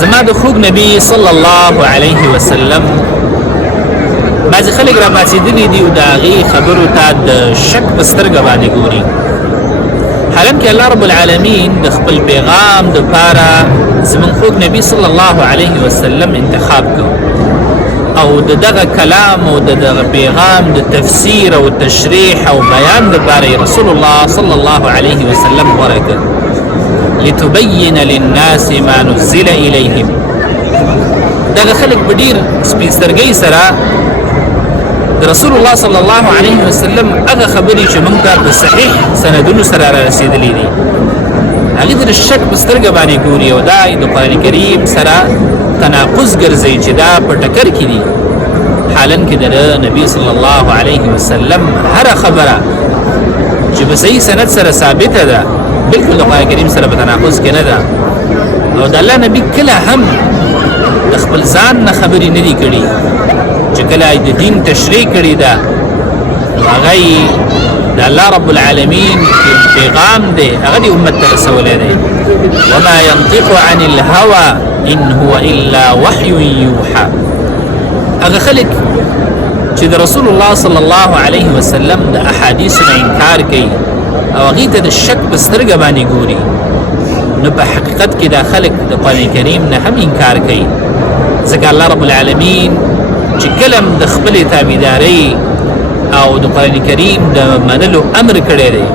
زما د خوږ نبی صلی الله علیه وسلم بعض خلک را پاتېدلي دي او د هغې خبرو ته د شک په سترګه باندې ګوري، حالانکه الله رب العالمین د خپل پیغام دپاره زموږ خوږ نبی صلی الله علیه وسلم انتخاب کړو او د دغه کلام او د دغه پیغام د تفسیر او تشریح او بیان دپاره رسول الله صلی الله علیه وسلم غوره کړ، لتبین للناس ما نزل الیهم. دغه خلک په ډېر سپین سترګۍ سره د رسول الله صلی الله علیه وسلم هغه خبرې چې موږ ته په صحیح سندونو سره را رسېدلي دي هغې د شک په سترګه باندې ګوري او دا د قرآن کریم سره تناقض ګرځي چې دا په ټکر کې دي، حالانکې د نبی صلی الله علیه وسلم هره خبره چې په صحیح سند سره ثابته ده بالکل د قرآن کریم سره په تناقض کې نه ده، او د الله نبی کله هم د خپل ځان نه خبرې نه دي کړي چې کله د دین تشریح کړې ده هغه د الله رب العالمین پیغام دی هغه د امت ته رسولی دی. وما ينطق عن الهوى ان هو الا وحی یوحى. هغه خلک چې د رسول الله صلی الله علیه وسلم د احادیثو نه انکار کوي او هغې ته د شک په سترګه باندې ګوري، نو په حقیقت کې دا خلک د قرآن کریم نه هم انکار کوي، ځکه الله رب العالمین چې کله د خپلې تابعدارۍ او د قرآن کریم د منلو امر کړی دی،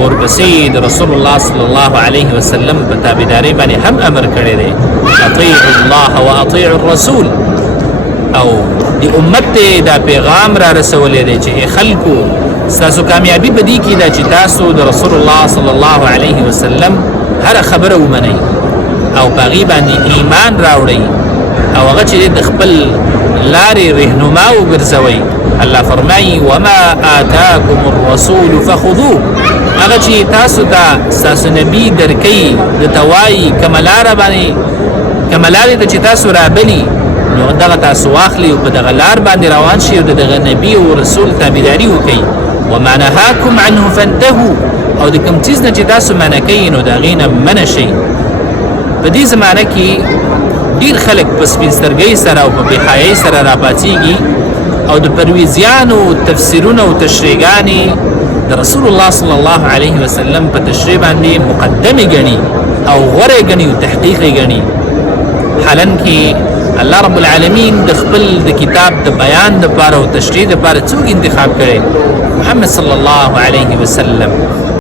ورپسې د رسول الله صلی الله علیه وسلم په تابعدارۍ باندې هم امر کړی دی، اطیعوا الله و اطیعوا الرسول. او د امت ته دا پیغام را رسولی دی چې خلکو ستاسو کامیابي په دې کې ده چې تاسو د رسول الله صلی الله علیه وسلم هره خبره ومنئ او په هغې باندې ایمان راوړئ او هغه چې د خپل لارې رهنما وګرځوئ. الله فرمایي وما آتاکم الرسول فخذوه. هغه چې تاسو ته ستاسو نبي درکوي درته وایي کومه لاره باندې کومه لارې ته چې تاسو رابلي نو دغه تاسو واخلئ او په دغه لار باندې روان شئ او د دغه نبي او رسول تابعداري وکئ. وما نهاکم عنه فانتهوا. او د کوم څیز نه چې تاسو منع کوئ نو د هغې نه منع شئ. په دې زمانه کې ډېر خلک په سپین سترګۍ سره او په بېحیایۍ سره راپاڅېږي او د پرویزیانو تفسیرونه او تشریحګانې د رسول الله صلی الله علیه وسلم په تشریح باندې مقدمې ګڼي او غوره ګڼي او تحقیق یې ګڼي، حالانکې الله رب العالمین د خپل د کتاب د بیان دپاره او تشریح دپاره څوک انتخاب کړی؟ محمد صلی الله علیه وسلم.